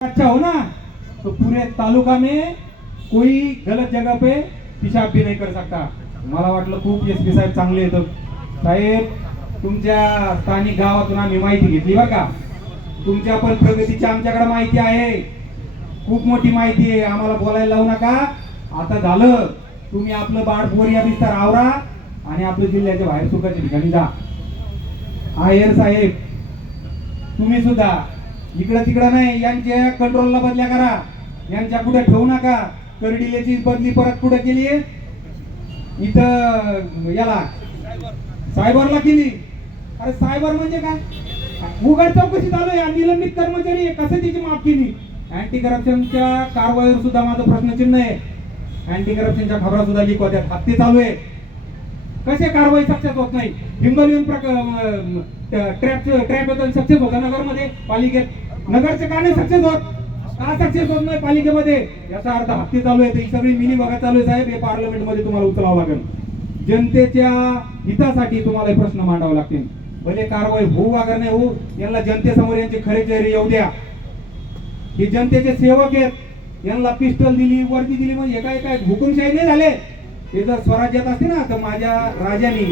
अच्छा हो ना, तो पूरे तालुका में कोई गलत जगह पे पेशाब भी नहीं कर सकता। मला वाटलं खूप एसपी साहेब चांगले येतं साहेब, तुमच्या स्थानिक गावातून आम्ही माहिती घेतली बरं का। तुमच्या पण प्रगतीची आमच्याकडे माहिती आहे, खूप मोठी माहिती आहे, आम्हाला बोलायला लावू नका। आता झालं, तुम्ही आपलं बाळपोरिया विस्तार आवरा आणि आपल्या जिल्ह्याच्या बाहेर सुखाच्या ठिकाणी जा। आयर साहेब तुम्ही सुद्धा इकडे तिकडे नाही, यांच्या कंट्रोलला बदल्या करा, यांच्या कुठे ठेवू नका। करडिलेची बदली परत कुठे केली आहे, इथं याला सायबरला केली। अरे सायबर म्हणजे काय, उघड चौकशी चालू आहे, निलंबित कर्मचारी कसं तिची माफ केली। अँटी करप्शनच्या कारवाईवर सुद्धा माझं प्रश्नचिन्ह आहे। अँटी करप्शनच्या खबरा सुद्धा लीक होत्यात, हत्ते चालू आहे, कसे कारवाई सक्सेस होत नाही। हिंगोलीहून ट्रॅप बद्दल सक्सेस होता नगरमध्ये, पालिकेत नगरचे का नाही सक्सेस होत, का सक्सेस होत नाही पालिकेमध्ये, याचा अर्थ हत्ती चालू आहे। ही सगळी मिली बघा चालू आहे साहेब, हे पार्लमेंट मध्ये तुम्हाला उचलावं लागेल। जनतेच्या हितासाठी तुम्हाला हे प्रश्न मांडावे लागतील, भले कारवाई होऊ अगर नाही होऊ, यांना जनतेसमोर यांचे खरे चेहरे येऊ द्या। हे जनतेचे सेवक आहेत, यांना पिस्टल दिली, वर्दी दिली म्हणजे काय काय हुकुमशाही नाही झाले। हे जर स्वराज्यात असते ना, तर माझ्या राजाने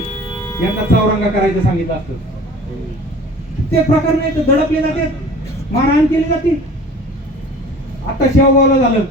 यांना चौरंगा करायचं सांगितलं असतं। ते प्रकार नाही, तर दडपले जाते, मारहाण केली जाते। आता शेवगावला झालं,